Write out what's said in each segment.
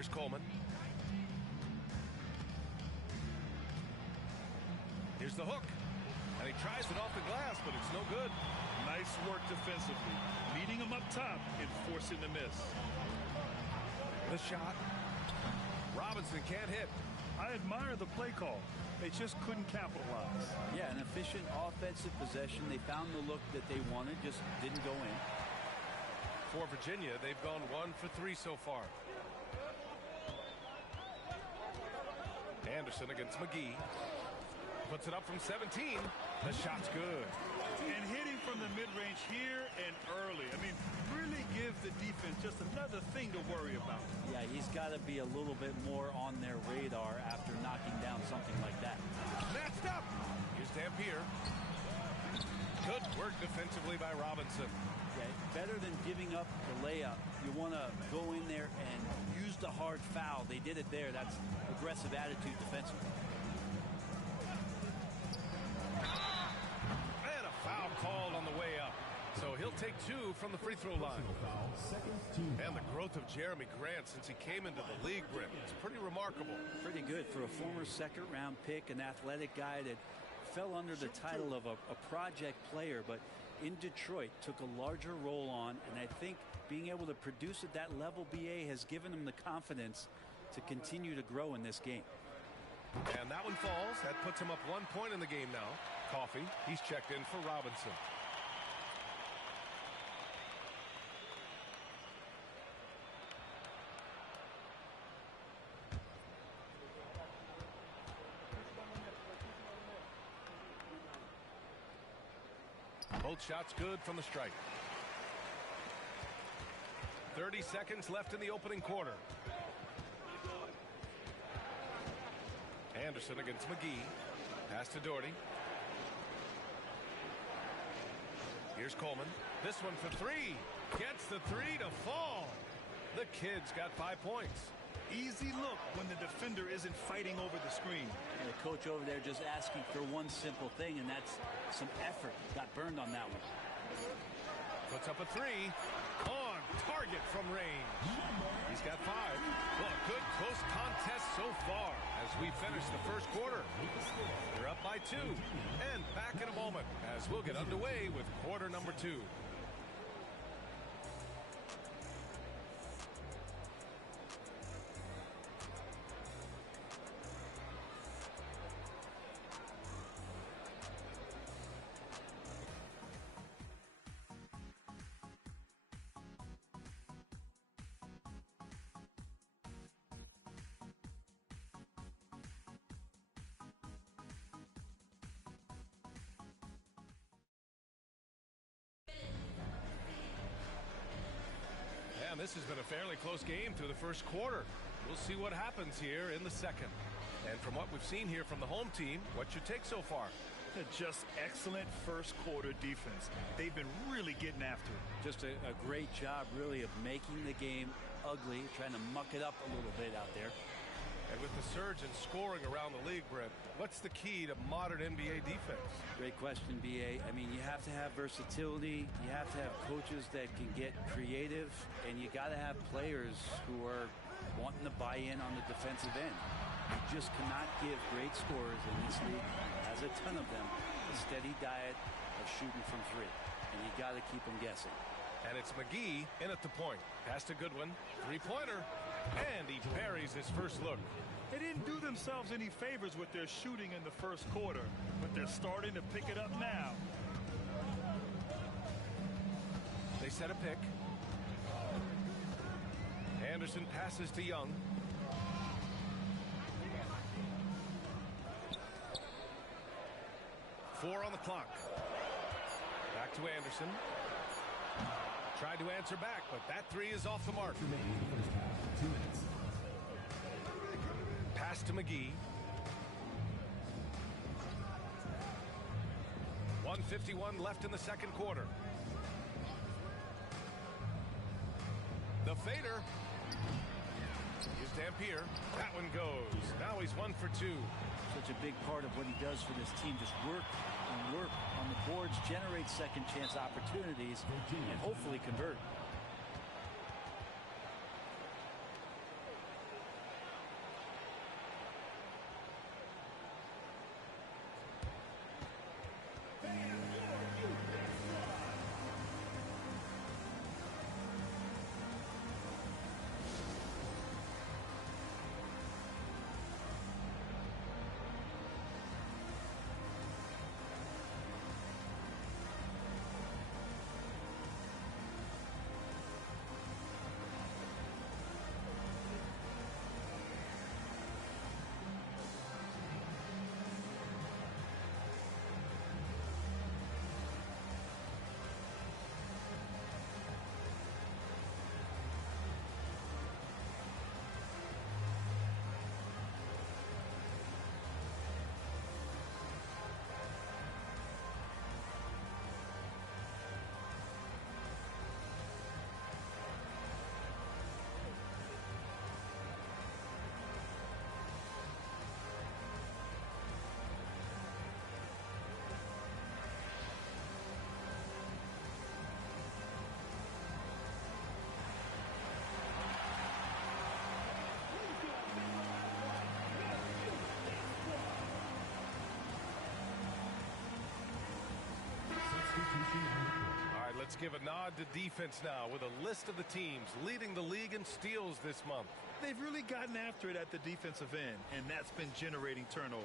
Here's Coleman. Here's the hook. And he tries it off the glass, but it's no good. Nice work defensively. Meeting him up top and forcing the miss. The shot. Robinson can't hit. I admire the play call. They just couldn't capitalize. Yeah, an efficient offensive possession. They found the look that they wanted, just didn't go in. For Virginia, they've gone 1 for 3 so far. Anderson against McGee. Puts it up from 17. The shot's good. And hitting from the mid-range here and early. I mean, really gives the defense just another thing to worry about. Yeah, he's got to be a little bit more on their radar after knocking down something like that. Matched up. Here's Dampier. Good work defensively by Robinson. Okay, better than giving up the layup. You want to go in there and use the hard foul. They did it there. That's aggressive attitude defensively. And a foul called on the way up. So he'll take 2 from the free throw line. And the growth of Jeremy Grant since he came into the league, Brent, it's pretty remarkable. Pretty good for a former second-round pick, an athletic guy that fell under the title of a project player, but in Detroit took a larger role on, and I think being able to produce at that level, BA, has given him the confidence to continue to grow in this game. And that one falls. That puts him up 1 point in the game now. Coffey, he's checked in for Robinson. Both shots good from the stripe. 30 seconds left in the opening quarter. Anderson against McGee. Pass to Doherty. Here's Coleman. This one for 3. Gets the 3 to fall. The kid's got 5 points. Easy look when the defender isn't fighting over the screen. And the coach over there just asking for one simple thing, and that's some effort. Got burned on that one. Puts up a 3. On target from range. He's got 5. Well, a good close contest so far as we finish the first quarter. They're up by 2. And back in a moment as we'll get underway with quarter number 2. And this has been a fairly close game through the first quarter. We'll see what happens here in the second. And from what we've seen here from the home team, what's your take so far? Just excellent first quarter defense. They've been really getting after it. Just a great job, really, of making the game ugly, trying to muck it up a little bit out there. And with the surge in scoring around the league, Brent, what's the key to modern NBA defense? Great question, BA. I mean, you have to have versatility. You have to have coaches that can get creative. And you got to have players who are wanting to buy in on the defensive end. You just cannot give great scorers in this league, has a ton of them, a steady diet of shooting from 3. And you got to keep them guessing. And it's McGee in at the point. Pass to Goodwin. 3-pointer. And he buries his first look. They didn't do themselves any favors with their shooting in the first quarter, but they're starting to pick it up now. They set a pick. Anderson passes to Young. Four on the clock. Back to Anderson. Tried to answer back, but that 3 is off the mark. Pass to McGee. 1:51 left in the second quarter. The fader. Here's Dampier. That one goes. Now he's 1 for 2. Such a big part of what he does for this team. Just work and work on the boards, generate second chance opportunities, and hopefully convert. All right, let's give a nod to defense now with a list of the teams leading the league in steals this month. They've really gotten after it at the defensive end, and that's been generating turnovers.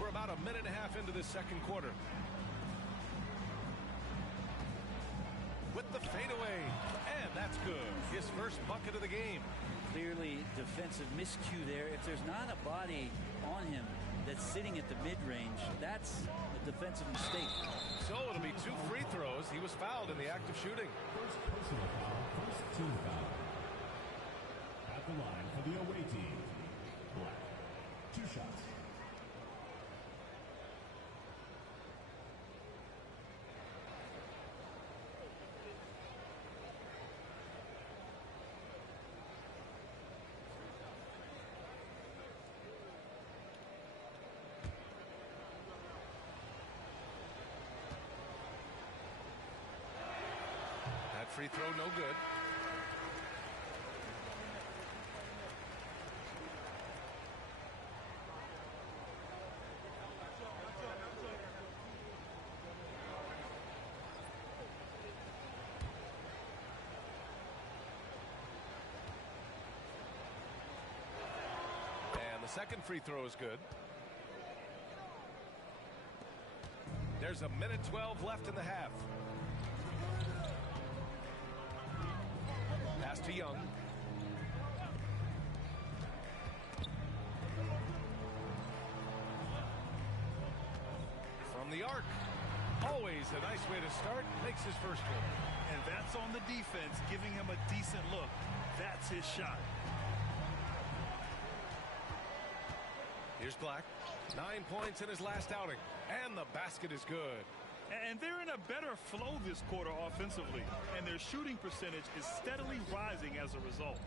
We're about a minute and a half into this second quarter. With the fadeaway, and that's good. His first bucket of the game. Clearly defensive miscue there. If there's not a body on him that's sitting at the mid-range, that's a defensive mistake. So it'll be 2 free throws. He was fouled in the act of shooting. First personal foul, first team foul. At the line for the away team, Black. 2 shots. Free throw, no good. And the second free throw is good. There's a minute 12 left in the half. Pass to Young. From the arc. Always a nice way to start. Makes his first one. And that's on the defense, giving him a decent look. That's his shot. Here's Black. 9 points in his last outing. And the basket is good. And they're in a better flow this quarter offensively, and their shooting percentage is steadily rising as a result.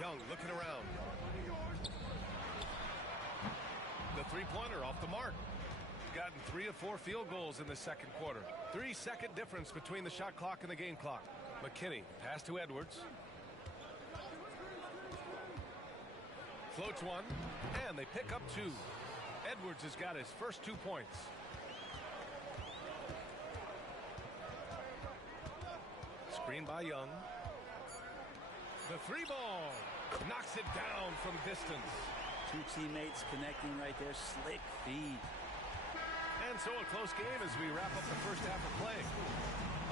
Young looking around. The three-pointer off the mark. Gotten 3 of 4 field goals in the second quarter. 3-second difference between the shot clock and the game clock. McKinney, pass to Edwards. Floats one, and they pick up 2. Edwards has got his first 2 points. Screen by Young. The 3-ball knocks it down from distance. 2 teammates connecting right there. Slick feed. And so a close game as we wrap up the first half of play.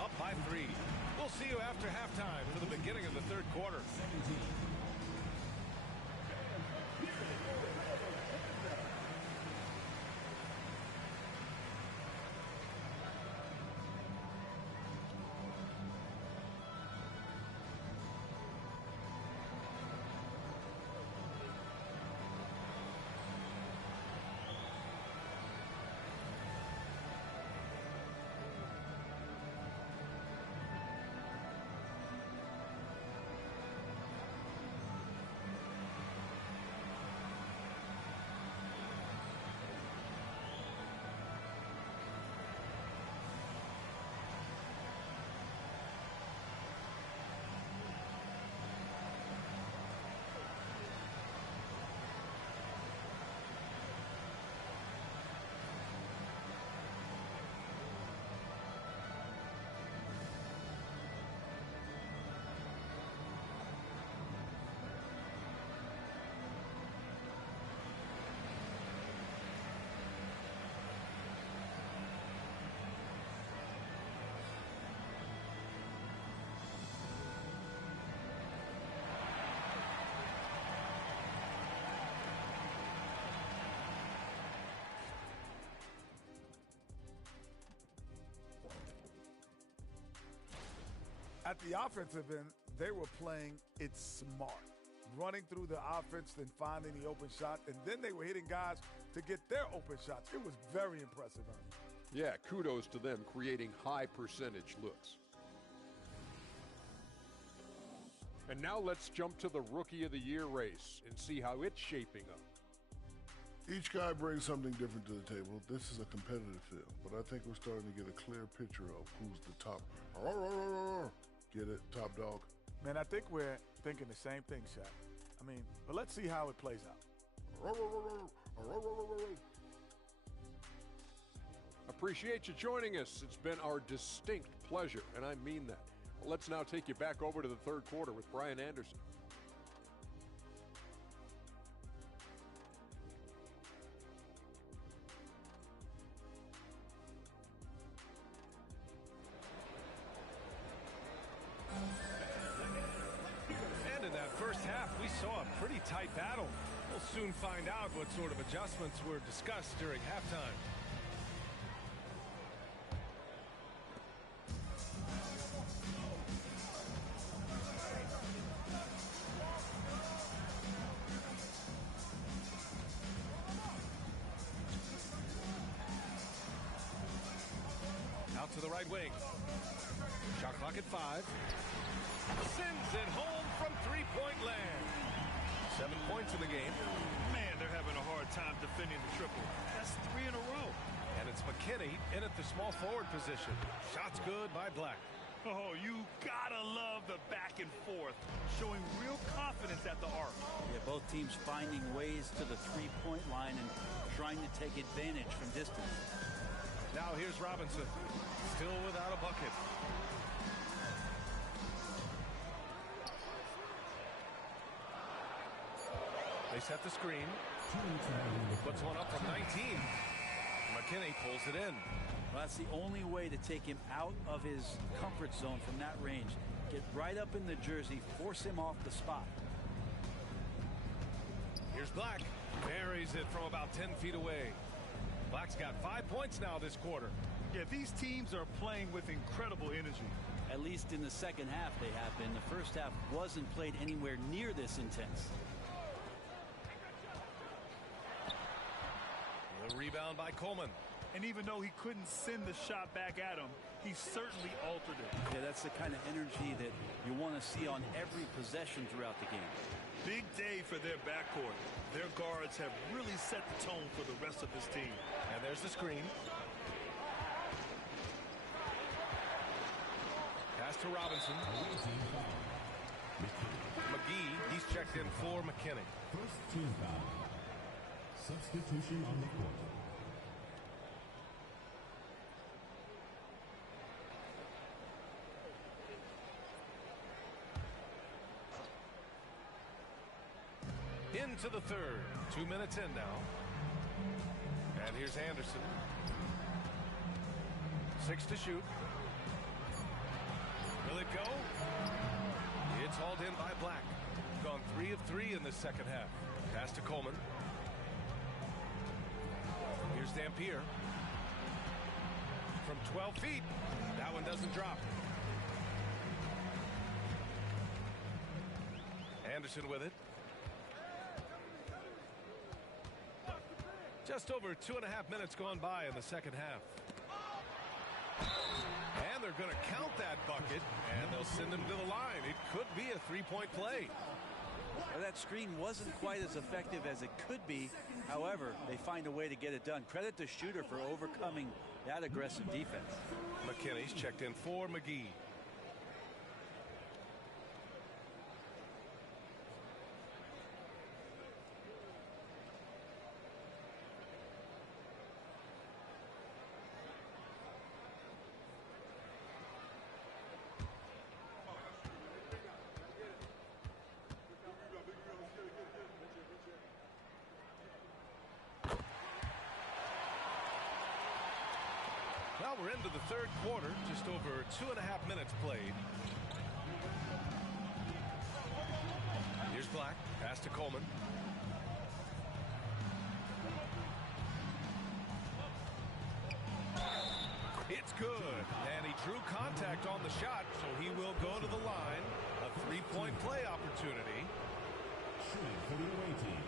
Up by 3. We'll see you after halftime for the beginning of the third quarter. At the offensive end, they were playing it smart, running through the offense, then finding the open shot, and then they were hitting guys to get their open shots. It was very impressive, Ernie. Yeah, kudos to them creating high percentage looks. And now let's jump to the Rookie of the Year race and see how it's shaping up. Each guy brings something different to the table. This is a competitive field, but I think we're starting to get a clear picture of who's the top. Get it, top dog? Man, I think we're thinking the same thing, Shaq. I mean, but let's see how it plays out. Appreciate you joining us. It's been our distinct pleasure, and I mean that. Let's now take you back over to the third quarter with Brian Anderson. And in that first half, we saw a pretty tight battle. We'll soon find out what sort of adjustments were discussed during halftime. Out to the right wing. Shot clock at 5. Sends it home from three-point land. 7 points in the game. Man, they're having a hard time defending the triple. That's 3 in a row. And it's McKinney in at the small forward position. Shots good by Black. Oh, you gotta love the back and forth, showing real confidence at the arc. Yeah, both teams finding ways to the three-point line and trying to take advantage from distance. Now here's Robinson, still without a bucket. They set the screen. Puts one up from 19. McKinney pulls it in. Well, that's the only way to take him out of his comfort zone from that range. Get right up in the jersey, force him off the spot. Here's Black. Buries it from about 10 feet away. Black's got 5 points now this quarter. Yeah, these teams are playing with incredible energy. At least in the second half they have been. The first half wasn't played anywhere near this intense. The rebound by Coleman. And even though he couldn't send the shot back at him, he certainly altered it. Yeah, that's the kind of energy that you want to see on every possession throughout the game. Big day for their backcourt. Their guards have really set the tone for the rest of this team. And there's the screen. Pass to Robinson. McGee, he's checked in for McKinney. First team foul. Substitution on the court. Into the third. 2 minutes in now. And here's Anderson. 6 to shoot. Will it go? It's hauled in by Black. Gone 3 of 3 in the second half. Pass to Coleman. Here's Dampier. From 12 feet. That one doesn't drop. Anderson with it. Just over 2.5 minutes gone by in the second half. And they're going to count that bucket, and they'll send him to the line. It could be a three-point play. Well, that screen wasn't quite as effective as it could be. However, they find a way to get it done. Credit the shooter for overcoming that aggressive defense. McKinney's checked in for McGee. Well, we're into the third quarter, just over 2.5 minutes played. Here's Black, pass to Coleman. It's good, and he drew contact on the shot, so he will go to the line. A three-point play opportunity. Shooting for the away team.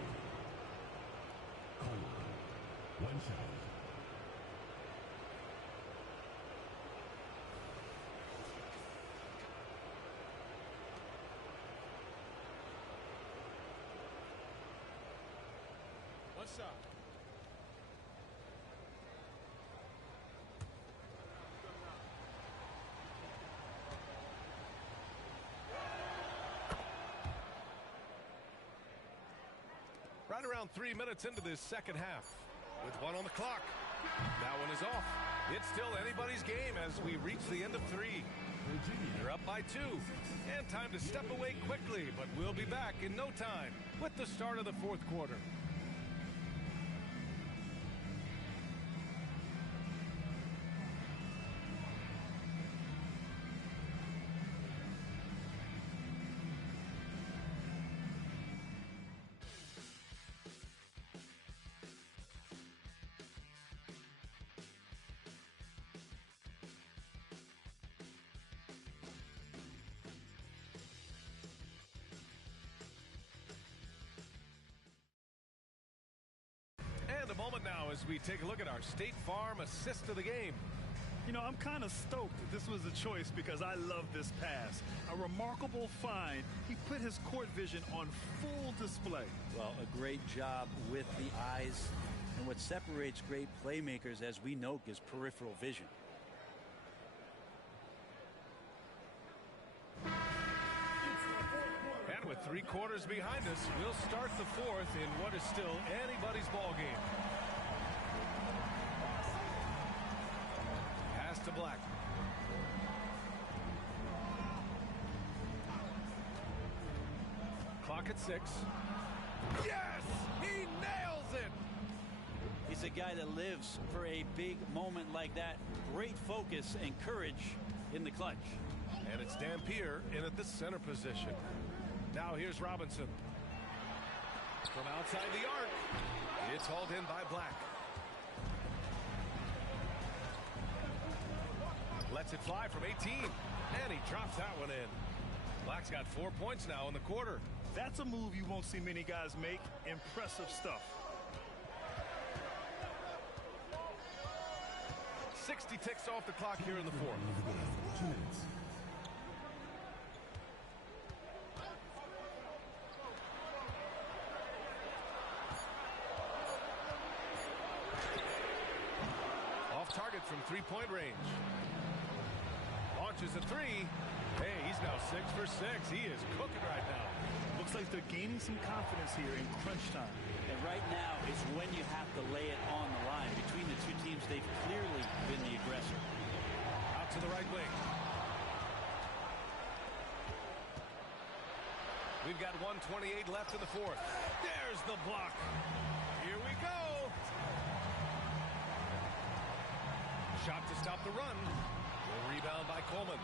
Coleman. One shot. Aside. Right around 3 minutes into this second half. With one on the clock. That one is off. It's still anybody's game as we reach the end of 3. They're up by 2. And time to step away quickly, but we'll be back in no time with the start of the fourth quarter. And a moment now as we take a look at our State Farm assist of the game. You know, I'm kind of stoked that this was a choice because I love this pass. A remarkable find. He put his court vision on full display. Well, a great job with the eyes. And what separates great playmakers, as we know, is peripheral vision. And with 3 quarters behind us, we'll start the fourth in what is still anybody's ball game. Pass to Black. Clock at 6. Yes! He nails it! He's a guy that lives for a big moment like that. Great focus and courage in the clutch. And it's Dampier in at the center position. Now here's Robinson. From outside the arc. It's hauled in by Black. Lets it fly from 18. And he drops that one in. Black's got 4 points now in the quarter. That's a move you won't see many guys make. Impressive stuff. 60 ticks off the clock here in the fourth. 2 minutes. Off target from 3-point range. Launches a 3. Hey, he's now 6 for 6. He is cooking right now. Looks like they're gaining some confidence here in crunch time. And right now is when you have to lay it on the line. Between the two teams, they've clearly been the aggressor. Out to the right wing. We've got 1:28 left in the fourth. There's the block. Here we go. Shot to stop the run. The rebound by Coleman.